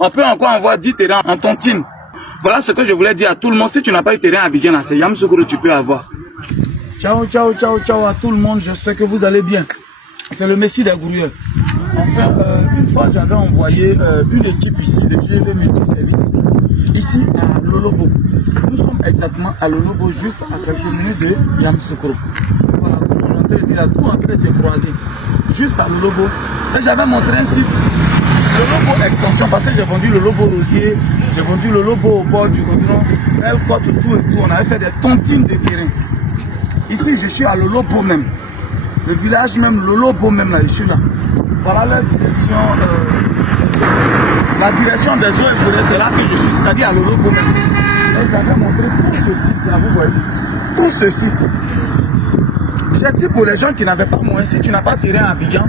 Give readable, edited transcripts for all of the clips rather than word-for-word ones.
On peut encore avoir 10 terrains en ton team. Voilà ce que je voulais dire à tout le monde. Si tu n'as pas eu terrain à Abidjan, c'est Yamoussoukro tu peux avoir. Ciao, ciao, ciao, ciao à tout le monde. J'espère que vous allez bien. C'est le Messie des Gourieux. Enfin, une fois, j'avais envoyé une équipe ici de GV Métier Service, ici à Lolobo. Nous sommes exactement à Lolobo, juste à quelques minutes de Yamoussoukro. Voilà, comme on entend dire, tout en train de se croiser. Juste à Lolobo. Et j'avais montré un site. Lolobo Extension, parce que j'ai vendu le Lobo Rosier, j'ai vendu le Lobo au bord du Godron, elle côte tout et tout. On avait fait des tontines de terrain. Ici, je suis à Lolobo même. Le village même, Lolobo même, là, je suis là. Voilà la direction des eaux et forêts, c'est là que je suis, c'est-à-dire à Lolobo même. Et j'avais montré tout ce site là, vous voyez. Tout ce site. J'ai dit pour les gens qui n'avaient pas moyen, si tu n'as pas terrain à Abidjan,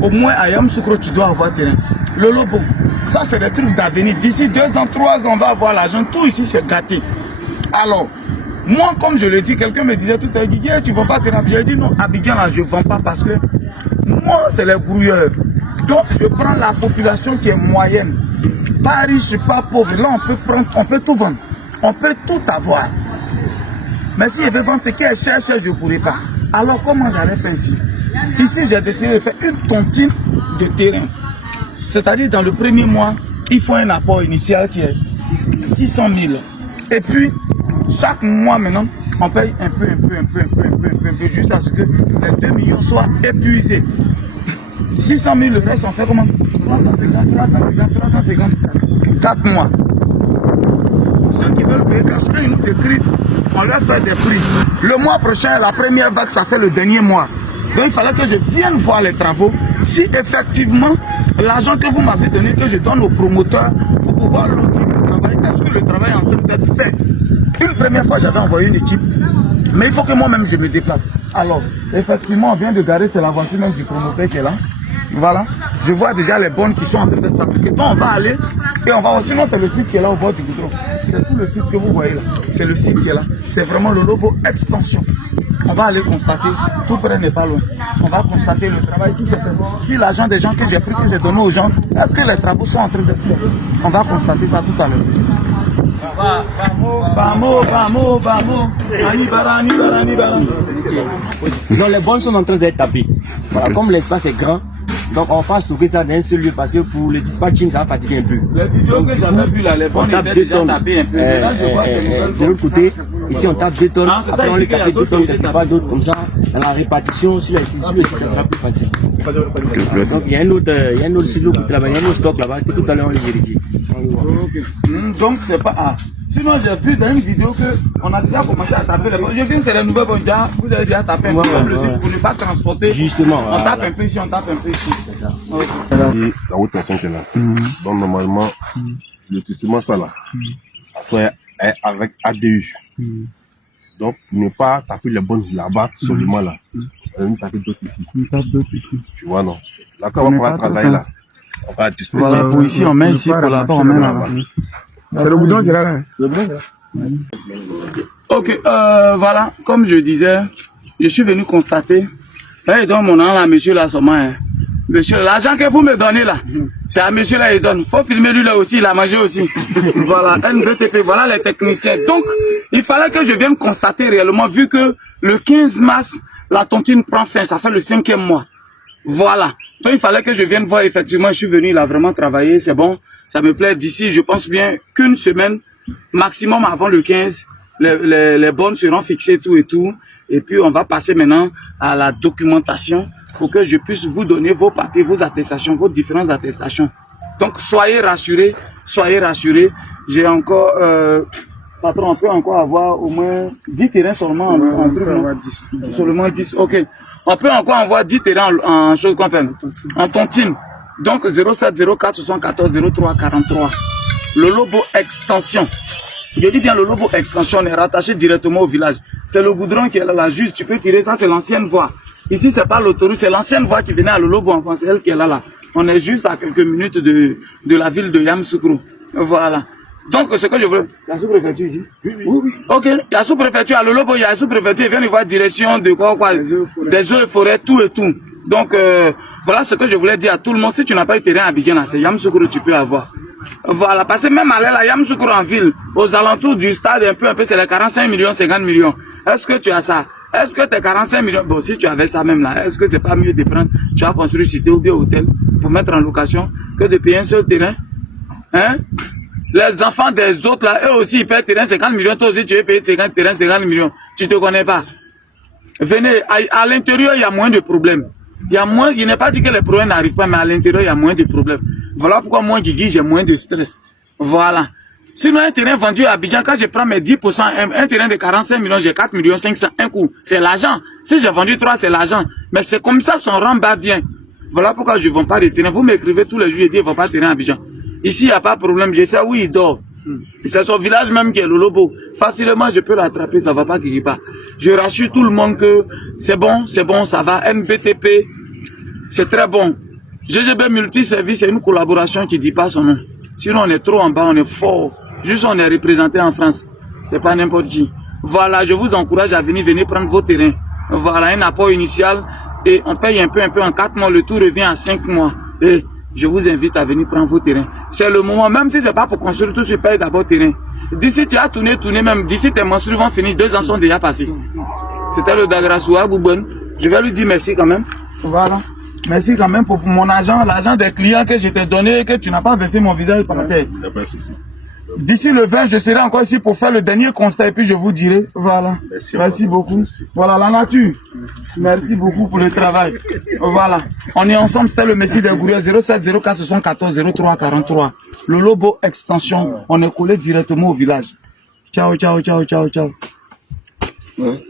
au moins à Yamoussoukro, tu dois avoir terrain. Le Lobo, ça c'est des trucs d'avenir. D'ici 2 ans, 3 ans, on va avoir l'argent. Tout ici c'est gâté. Alors, moi comme je le dis, quelqu'un me disait tout à l'heure, tu ne vends pas terrain. J'ai dit non, Abidjan là je ne vends pas parce que moi c'est les brouilleurs. Donc je prends la population qui est moyenne. Pas riche, pas pauvre. Là on peut tout vendre. On peut tout avoir. Mais si je veux vendre ce qui est cher, je ne pourrais pas. Alors comment j'allais faire ici? Ici j'ai décidé de faire une tontine de terrain. C'est-à-dire dans le premier mois, il faut un apport initial qui est 600 000. Et puis, chaque mois maintenant, on paye un peu, jusqu'à ce que les 2 millions soient épuisés. 600 000, le reste, on fait comment? 350, 4 mois. Pour ceux qui veulent payer, quand ils nous écrivent, on leur fait des prix. Le mois prochain, la première vague, ça fait le dernier mois. Donc il fallait que je vienne voir les travaux. Si effectivement, l'argent que vous m'avez donné, que je donne aux promoteurs pour pouvoir lotir le travail, est-ce que le travail est en train d'être fait? Une première fois, j'avais envoyé une équipe, mais il faut que moi-même je me déplace. Alors, effectivement, on vient de garer, c'est l'aventure même du promoteur qui est là. Voilà, je vois déjà les bonnes qui sont en train d'être fabriquées. Donc on va aller et on va voir. Sinon, c'est le site qui est là au bord du goudron. C'est tout le site que vous voyez là. C'est le site qui est là. C'est vraiment le Lobo Extension. On va aller constater, tout près n'est pas loin. On va constater le travail. Si l'argent des gens que j'ai pris, que j'ai donné aux gens, est-ce que les travaux sont en train d'être faits? On va constater ça tout à l'heure. Vamos. Donc les bonnes sont en train d'être tapées. Voilà, comme l'espace est grand, donc on va stocker ça dans un seul lieu parce que pour le dispatching ça va fatiguer un peu. Les vidéos que j'avais vues là, les bonnes étaient déjà tapées un peu. De l'autre côté, ici on tape 2 tonnes, après on les tape 2 tonnes, pas d'autres comme ça. Dans la répartition sur les sites, ça sera plus facile. Donc il y a un autre silo qui travaille, il y a un autre stock là-bas, tout à l'heure on les vérifie. Donc c'est pas... Sinon j'ai vu dans une vidéo qu'on a déjà commencé à taper les bonnes. Je viens, c'est les nouvelles bonnes. Vous avez déjà tapé un peu comme le site pour ne pas transporter. Justement. On tape un peu ici, on tape un peu ici. Et la haute tension qui est là. Donc normalement, le testament ça là, ça soit avec ADU. Donc ne pas taper les bonnes là-bas seulement là. On taper d'autres ici. On tape d'autres ici. Tu vois non. Là quand on va travailler là, on va disposer. Voilà, pour ici on met ici, pour là-bas on met là-bas. C'est le boudin qui est là. Ok, voilà, comme je disais, je suis venu constater. Là, il donne mon nom là, monsieur là, seulement. Hein. Monsieur, l'argent que vous me donnez là, c'est à monsieur là, il donne. Faut filmer lui là aussi, il a mangé aussi. Voilà, NBTP, voilà les techniciens. Donc, il fallait que je vienne constater réellement, vu que le 15 mars, la tontine prend fin, ça fait le 5e mois. Voilà. Donc, il fallait que je vienne voir, effectivement, je suis venu, il a vraiment travaillé, c'est bon. Ça me plaît. D'ici, je pense bien qu'une semaine, maximum avant le 15, les bonnes seront fixées, tout et tout. Et puis, on va passer maintenant à la documentation pour que je puisse vous donner vos papiers, vos attestations, vos différentes attestations. Donc, soyez rassurés, soyez rassurés. J'ai encore, patron, on peut encore avoir au moins 10 terrains seulement en truc, non? Seulement 10, ok. On peut encore avoir 10 terrains en chose qu'on appelle, en tontine. Donc 07 04 74 03 43. Le Lobo Extension. Je dis bien le Lobo Extension, on est rattaché directement au village. C'est le goudron qui est là, juste. Tu peux tirer ça, c'est l'ancienne voie. Ici, c'est pas l'autoroute, c'est l'ancienne voie qui venait à le Lobo en France, c'est elle qui est là. On est juste à quelques minutes de la ville de Yamoussoukro. Voilà. Donc, ce que je veux. Il y a sous-préfecture ici? Oui. Ok, il y a sous-préfecture à le Lobo, il y a sous-préfecture, il vient de voir direction de quoi, des eaux et forêts, tout et tout. Donc, voilà ce que je voulais dire à tout le monde. Si tu n'as pas eu terrain à Abidjan, c'est Yamoussoukro tu peux avoir. Voilà, parce que même aller là, Yamoussoukro en ville, aux alentours du stade, un peu, c'est les 45 millions, 50 millions. Est-ce que tu as ça? Est-ce que tes 45 millions, bon, si tu avais ça même là, est-ce que c'est pas mieux de prendre, tu as construit cité ou bien hôtel pour mettre en location que de payer un seul terrain? Hein? Les enfants des autres là, eux aussi ils payent terrain 50 millions, toi aussi tu veux payer 50 terrain 50 millions. Tu te connais pas. Venez, à l'intérieur il y a moins de problèmes. Il y a moins, il n'est pas dit que les problèmes n'arrivent pas, mais à l'intérieur il y a moins de problèmes. Voilà pourquoi moi Guigui j'ai moins de stress. Voilà. Sinon un terrain vendu à Abidjan, quand je prends mes 10%, un terrain de 45 millions, j'ai 4 millions 500, un coup. C'est l'argent. Si j'ai vendu 3, c'est l'argent. Mais c'est comme ça son rang-bas vient. Voilà pourquoi je ne vends pas de terrain. Vous m'écrivez tous les jours, je dis, il ne vend pas de terrain à Abidjan. Ici, il n'y a pas de problème. Je sais où il dort. C'est son village même qui est le Lobo. Facilement, je peux l'attraper, ça ne va pas qu'il pas. Je rassure tout le monde que c'est bon, ça va. NBTP, c'est très bon. GGB Multiservice, c'est une collaboration qui ne dit pas son nom. Sinon, on est trop en bas, on est fort. Juste, on est représenté en France. C'est pas n'importe qui. Voilà, je vous encourage à venir prendre vos terrains. Voilà, un apport initial et on paye un peu en 4 mois. Le tout revient à 5 mois. Et je vous invite à venir prendre vos terrains. C'est le moment, même si c'est pas pour construire tout, tu payes d'abord terrain. D'ici, tu as tourné, même. D'ici, tes menstrues vont finir. 2 ans sont déjà passés. C'était le Dagrasoua Boubon. Je vais lui dire merci quand même. Voilà. Merci quand même pour mon argent, l'argent des clients que je t'ai donné et que tu n'as pas versé mon visage par terre. Il n'y a pas de souci. D'ici le 20, je serai encore ici pour faire le dernier constat et puis je vous dirai. Voilà. Merci beaucoup. Merci. Voilà la nature. Merci beaucoup pour le travail. Voilà. On est ensemble, c'était le Messie des Gouriers 07 04 74 03 43. Le Lobo Extension. On est collé directement au village. Ciao, ciao, ciao, ciao, ciao. Ouais.